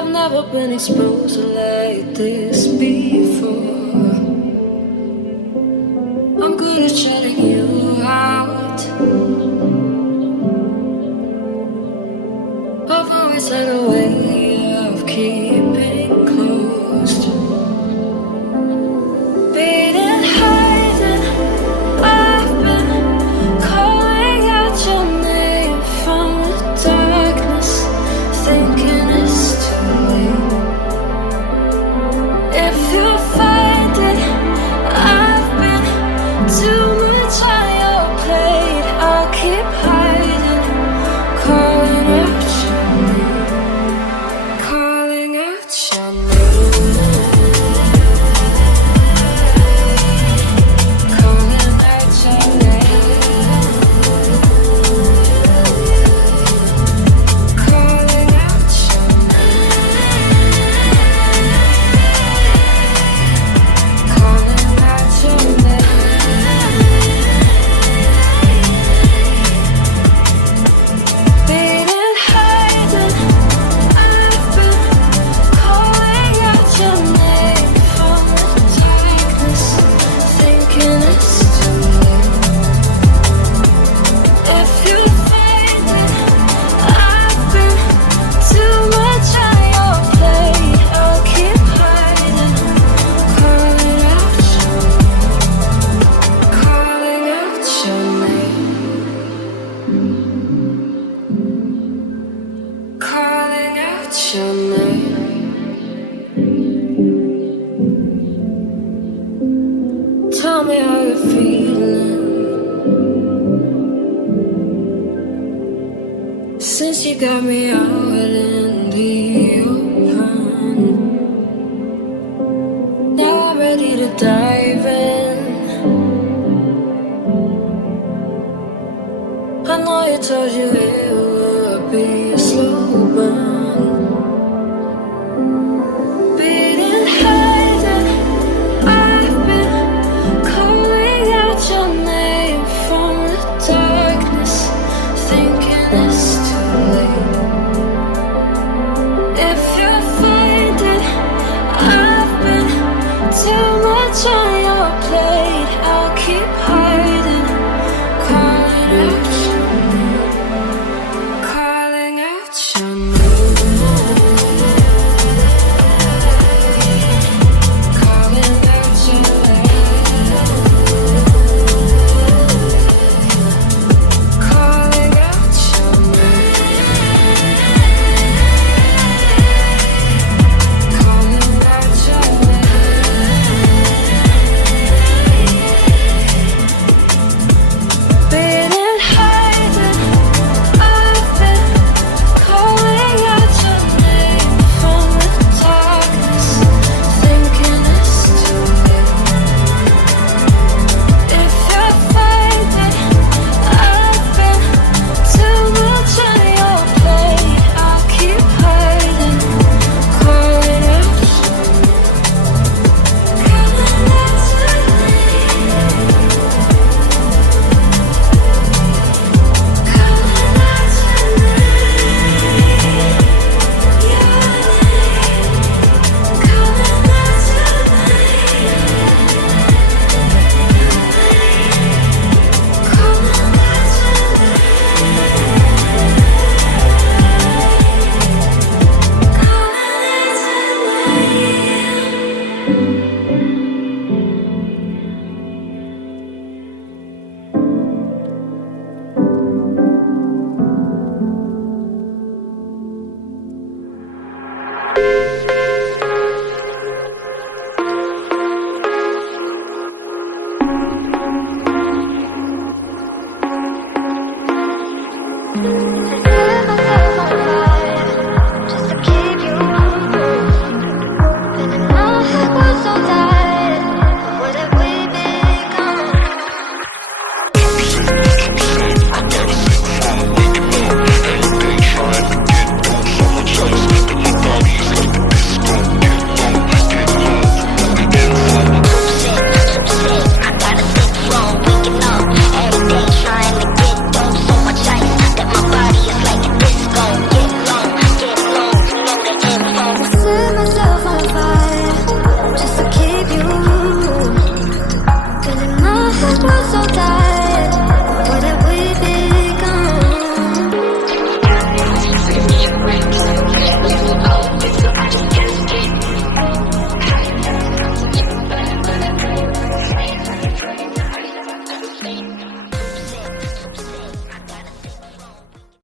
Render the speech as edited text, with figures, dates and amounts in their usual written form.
I've never been exposed like this before. I'm good at shutting you out. I've always had a way of keeping close. Beating, hiding, I've been calling out your name from the darkness, thinking it's too late. If you find it, I've been too much on your plate. I'll keep hiding, calling out your name, calling out your name, calling out your name, calling out your name, calling out your name. Beating, hiding, I've been calling out your name from the darkness, thinking it's too late. If you find it, I've been too much on your plate. I'll keep hiding, calling out your name, calling out your name, calling out your name. Tell me how you're feeling since you got me out in the open. Now I'm ready to dive in. I know you told you it would be a slow burn. Beating, hiding, I've been calling out your name from the darkness, thinking it's too late. If you find it, I've been too much on your plate. I'll keep hiding, calling out your name, calling out your name, calling out your name, calling out your name, calling out your name. Beating, hiding, I've been calling out your name from the darkness, thinking it's too late. If you find it, I've been too much on your plate. I'll keep hiding, calling out your name, calling out your name.